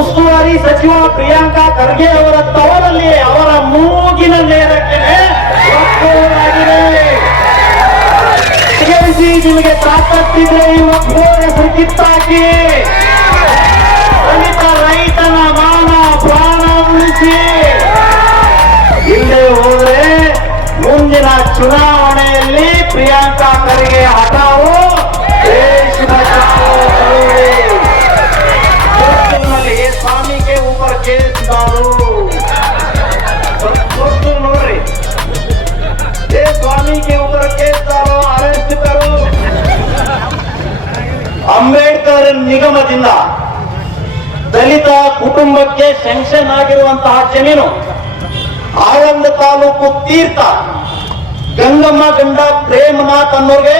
ಉಸ್ತುವಾರಿ ಸಚಿವ ಪ್ರಿಯಾಂಕಾ ಖರ್ಗೆ ಅವರ ತವರಲ್ಲಿ ಅವರ ಮೂಗಿನ ನೇರಕ್ಕೆ ಒಪ್ಪುವುದಾಗಿದೆ. ನಿಮಗೆ ತಾಕತ್ತಿದ್ರೆ ಈ ಒಪ್ಪುವ ಹೆಸರು ಕಿತ್ತಾಕಿ ದಲಿತ ರೈತನ ಮಾನ ಪ್ರಾಣ ಉಳಿಸಿ. ಇಲ್ಲೇ ಹೋದ್ರೆ ಮುಂದಿನ ಚುನಾವಣೆಯಲ್ಲಿ ಪ್ರಿಯಾಂಕಾ ಖರ್ಗೆ ಹಠಾವು ದೇಶ ಬಚಾವೋ ನಲ್ಲಿ स्वामी के ऊपर केस डालो. दोस्तों ನೋಡ್ರಿ, स्वामी के ऊपर केस डालो, ಅರೆಸ್ಟ್ करो. ಅಂಬೇಡ್ಕರ್ ನಿಗಮದಿಂದ ದಲಿತ ಕುಟುಂಬಕ್ಕೆ ಸ್ಯಾಂಕ್ಷನ್ ಆಗಿರುವಂತಹ ಜಮೀನು ಆಳಂದ ತಾಲೂಕು ತೀರ್ಥ ಗಂಗಮ್ಮ ಗಂಡ ಪ್ರೇಮನಾಥ್ ಅನ್ನೋರಿಗೆ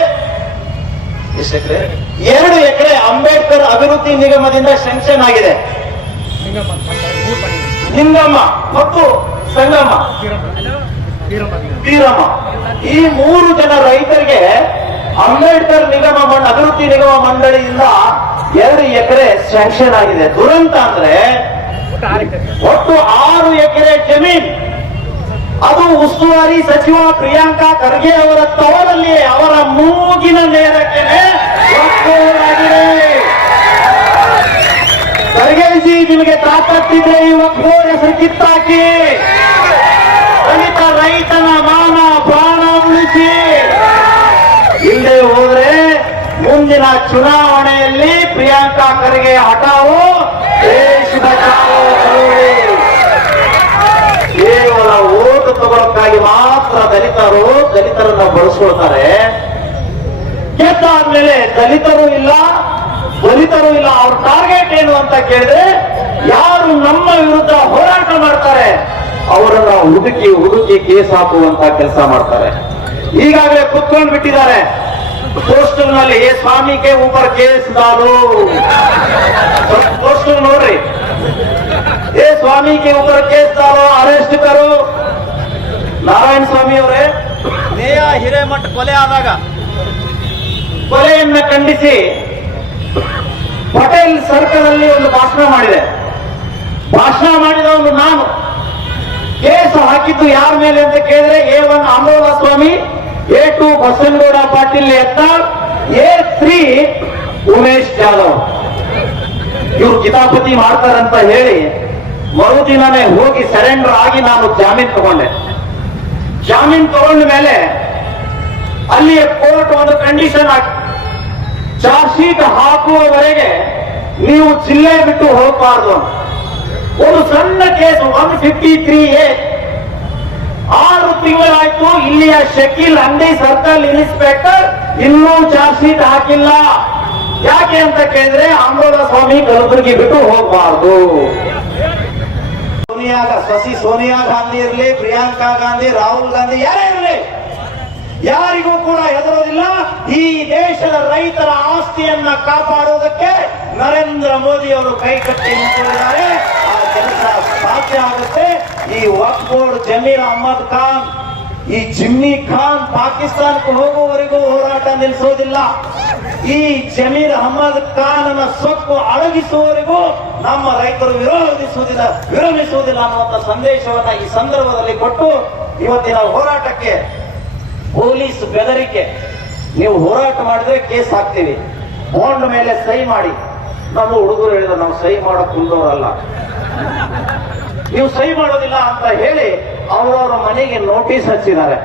2 ಎಕರೆ ಅಂಬೇಡ್ಕರ್ ಅಭಿವೃದ್ಧಿ ನಿಗಮದಿಂದ ಸ್ಯಾಂಕ್ಷನ್ ಆಗಿದೆ. ನಿಂಗಮ್ಮ ಮತ್ತು ಸಂಗಮ್ಮ ಬೀರಮ್ಮ ಈ 3 ಜನ ರೈತರಿಗೆ ಅಂಬೇಡ್ಕರ್ ಅಭಿವೃದ್ಧಿ ನಿಗಮ ಮಂಡಳಿಯಿಂದ 2 ಎಕರೆ ಸ್ಯಾಂಕ್ಷನ್ ಆಗಿದೆ. ದುರಂತ ಅಂದ್ರೆ ಒಟ್ಟು 6 ಎಕರೆ ಜಮೀನ್ ಅದು ಉಸ್ತುವಾರಿ ಸಚಿವ ಪ್ರಿಯಾಂಕಾ ಖರ್ಗೆ ಅವರ ತವರಲ್ಲಿ ಅವರ ಮೂಗಿನ ನೇರಕ್ಕೆ ಒಪ್ಪುವುದಾಗಿದೆ. ಖರ್ಗೆಜಿ ನಿಮಗೆ ತಾಕತ್ತಿದ್ರೆ ಈ ಒಪ್ಪುವ ಹೆಸರು ಕಿತ್ತಾಕಿ ದಲಿತ ರೈತನ ಮಾನ ಪ್ರಾಣ ಉಳಿಸಿ. ಇಲ್ಲೇ ಹೋದ್ರೆ ಮುಂದಿನ ಚುನಾವಣೆಯಲ್ಲಿ ಪ್ರಿಯಾಂಕಾ ಖರ್ಗೆ ಹಠಾವು ದೇಶ ಬಚಾವೋ ಚಳವಳಿ. ಕೇವಲ ಓಟು ತಗೊಳಕ್ಕಾಗಿ ಮಾತ್ರ ದಲಿತರನ್ನ ಬಳಸ್ಕೊಳ್ತಾರೆ. ಗೆದ್ದಾದ್ಮೇಲೆ ದಲಿತರು ಇಲ್ಲ ದಲಿತರು ಇಲ್ಲ. ಅವ್ರ ಟಾರ್ಗೆಟ್ ಏನು ಅಂತ ಕೇಳಿದ್ರೆ ಯಾರು ನಮ್ಮ ವಿರುದ್ಧ ಹೋರಾಟ ಮಾಡ್ತಾರೆ ಅವರನ್ನ ಹುಡುಕಿ ಕೇಸ್ ಹಾಕುವಂತ ಕೆಲಸ ಮಾಡ್ತಾರೆ. ಈಗಾಗಲೇ ಕುತ್ಕೊಂಡು ಬಿಟ್ಟಿದ್ದಾರೆ ಪೋಸ್ಟರ್ ನಲ್ಲಿ ಸ್ವಾಮಿ ಕೆ ऊपर ಕೇಸ್ डालो. ಪೋಸ್ಟರ್ ನೋಡ್ರಿ, ಸ್ವಾಮಿ ಕೆ ऊपर ಕೇಸ್ डालो, ಅರೆಸ್ಟ್ करो. ನಾರಾಯಣ ಸ್ವಾಮಿ ಅವರೇ ನೇಹಾ ಹಿರೇಮಠ್ ಕೊಲೆ ಆದಾಗ ಕೊಲೆಯನ್ನ ಖಂಡಿಸಿ ಪಟೇಲ್ ಸರ್ಕಲ್ ಅಲ್ಲಿ ಒಂದು ಭಾಷಣ ಮಾಡಿದೆ. ಭಾಷಣ ಮಾಡಿದವನು ನಾನು. ಕೇಸ್ ಹಾಕಿದ್ದು ಯಾರ ಮೇಲೆ ಅಂತ ಕೇಳಿದ್ರೆ A1 ಅಮೋಘ ಸ್ವಾಮಿ, A2 ಬಸನಗೌಡ ಪಾಟೀಲ್ ಯತ್ನಾಳ್, A3 ಉಮೇಶ್ ಜಾಧವ್. ಇವ್ರು ಕಿತಾಪತಿ ಮಾಡ್ತಾರಂತ ಹೇಳಿ ಮರುದಿನನೇ ಹೋಗಿ ಸರೆಂಡರ್ ಆಗಿ ನಾನು ಜಾಮೀನ್ ತಗೊಂಡೆ. ಜಾಮೀನ್ ತಗೊಂಡ ಮೇಲೆ ಅಲ್ಲಿ ಕೋರ್ಟ್ ಒಂದು ಕಂಡೀಷನ್ ಹಾಕಿ ಚಾರ್ಜ್ ಶೀಟ್ ಹಾಕುವವರೆಗೆ ನೀವು ಜಿಲ್ಲೆ ಬಿಟ್ಟು ಹೋಗಬಾರ್ದು. ಒಂದು ಸಣ್ಣ ಕೇಸ್ 153A 6 ತಿಂಗಳಾಯ್ತು. ಇಲ್ಲಿಯ ಶಕೀಲ್ ಅಂಡಿ ಸರ್ಕಲ್ ಇನ್ಸ್ಪೆಕ್ಟರ್ ಇನ್ನೂ ಚಾರ್ಜ್ ಶೀಟ್ ಹಾಕಿಲ್ಲ. ಯಾಕೆ ಅಂತ ಕೇಳಿದ್ರೆ ಅಮೃತ ಸ್ವಾಮಿ ಕಲಬುರಗಿ ಬಿಟ್ಟು ಹೋಗಬಾರ್ದು. ಸೋನಿಯಾ ಗಾಂಧಿ ಇರಲಿ, ಪ್ರಿಯಾಂಕಾ ಗಾಂಧಿ, ರಾಹುಲ್ ಗಾಂಧಿ ಯಾರೇ ಇರಲಿ, ಯಾರಿಗೂ ಕೂಡ ಹೆದರೋದಿಲ್ಲ. ಈ ದೇಶದ ರೈತರ ಆಸ್ತಿಯನ್ನ ಕಾಪಾಡುವುದಕ್ಕೆ ನರೇಂದ್ರ ಮೋದಿ ಅವರು ಕೈ ಕಟ್ಟಿ ನಿಂತಿದ್ದಾರೆ. ಆ ಕೆಲಸ ಸಾಧ್ಯ ಆಗುತ್ತೆ. ಈ ವಕ್ಫ್ ಬೋರ್ಡ್ ಜಮೀರ್ ಅಹಮದ್ ಖಾನ್, ಈ ಜಿಮ್ಮಿ ಖಾನ್ ಪಾಕಿಸ್ತಾನಕ್ಕೆ ಹೋಗುವವರೆಗೂ ಹೋರಾಟ ನಿಲ್ಲಿಸೋದಿಲ್ಲ. ಈ ಜಮೀರ್ ಅಹಮದ್ ಖಾನ್ ಸೊಕ್ಕು ಅಡಗಿಸುವವರೆಗೂ ನಮ್ಮ ರೈತರು ವಿರಮಿಸುವುದಿಲ್ಲ ಅನ್ನುವಂಥ ಸಂದೇಶವನ್ನ ಈ ಸಂದರ್ಭದಲ್ಲಿ ಕೊಟ್ಟು ಇವತ್ತಿನ ಹೋರಾಟಕ್ಕೆ ಪೊಲೀಸ್ ಬೆದರಿಕೆ, ನೀವು ಹೋರಾಟ ಮಾಡಿದ್ರೆ ಕೇಸ್ ಹಾಕ್ತೀವಿ, ಬಾಂಡ್ ಮೇಲೆ ಸಹಿ ಮಾಡಿ. ನಮ್ಮ ಹುಡುಗರು ಹೇಳಿದ್ರು ನಾವು ಸಹಿ ಮಾಡಕ್ ಕುಂದವರಲ್ಲ, ನೀವು ಸಹಿ ಮಾಡೋದಿಲ್ಲ ಅಂತ ಹೇಳಿ ಅವರವರ ಮನೆಗೆ ನೋಟಿಸ್ ಹಚ್ಚಿದ್ದಾರೆ.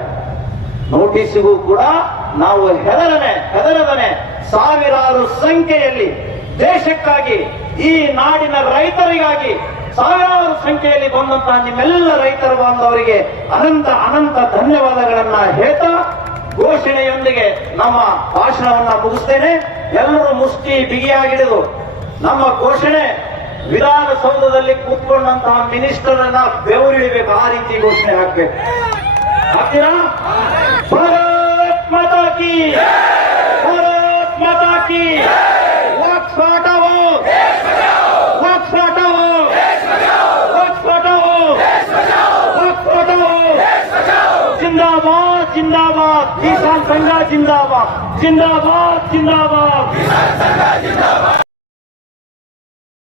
ನೋಟಿಸ್ಗೂ ಕೂಡ ನಾವು ಹೆದರದನೆ ಸಾವಿರಾರು ಸಂಖ್ಯೆಯಲ್ಲಿ ದೇಶಕ್ಕಾಗಿ, ಈ ನಾಡಿನ ರೈತರಿಗಾಗಿ ಸಾವಿರಾರು ಸಂಖ್ಯೆಯಲ್ಲಿ ಬಂದಂತಹ ನಿಮ್ಮೆಲ್ಲ ರೈತರ ಬಾಂಧವರಿಗೆ ಅನಂತ ಧನ್ಯವಾದಗಳನ್ನ ಹೇಳ್ತಾ ಘೋಷಣೆಯೊಂದಿಗೆ ನಮ್ಮ ಭಾಷಣವನ್ನ ಮುಗಿಸ್ತೇನೆ. ಎಲ್ಲರೂ ಮುಷ್ಟಿ ಬಿಗಿಯಾಗಿಡಿದು ನಮ್ಮ ಘೋಷಣೆ ವಿಧಾನಸೌಧದಲ್ಲಿ ಕೂತ್ಕೊಂಡಂತಹ ಮಿನಿಸ್ಟರ್ ಅನ್ನ ಬೆವರಿಳಿಬೇಕು, ಆ ರೀತಿ ಘೋಷಣೆ ಹಾಕ್ಬೇಕು. ಹಾಕ್ತೀರಾ? ಭಾರತ್ ಮಾತಾ ಕಿ, ಭಾರತ್ ಮಾತಾ ಕಿ. ವಕ್ಫ್ ಹಟಾವೋ, ವಕ್ಫ್ ಹಟಾವೋ, ವಕ್ಫ್ ಹಟಾವೋ, ವಕ್ಫ್ ಹಟಾವೋ. जिंदाबाद जिंदाबाद, किसान संघ जिंदाबाद, जिंदाबाद जिंदाबाद, किसान संघ जिंदाबाद.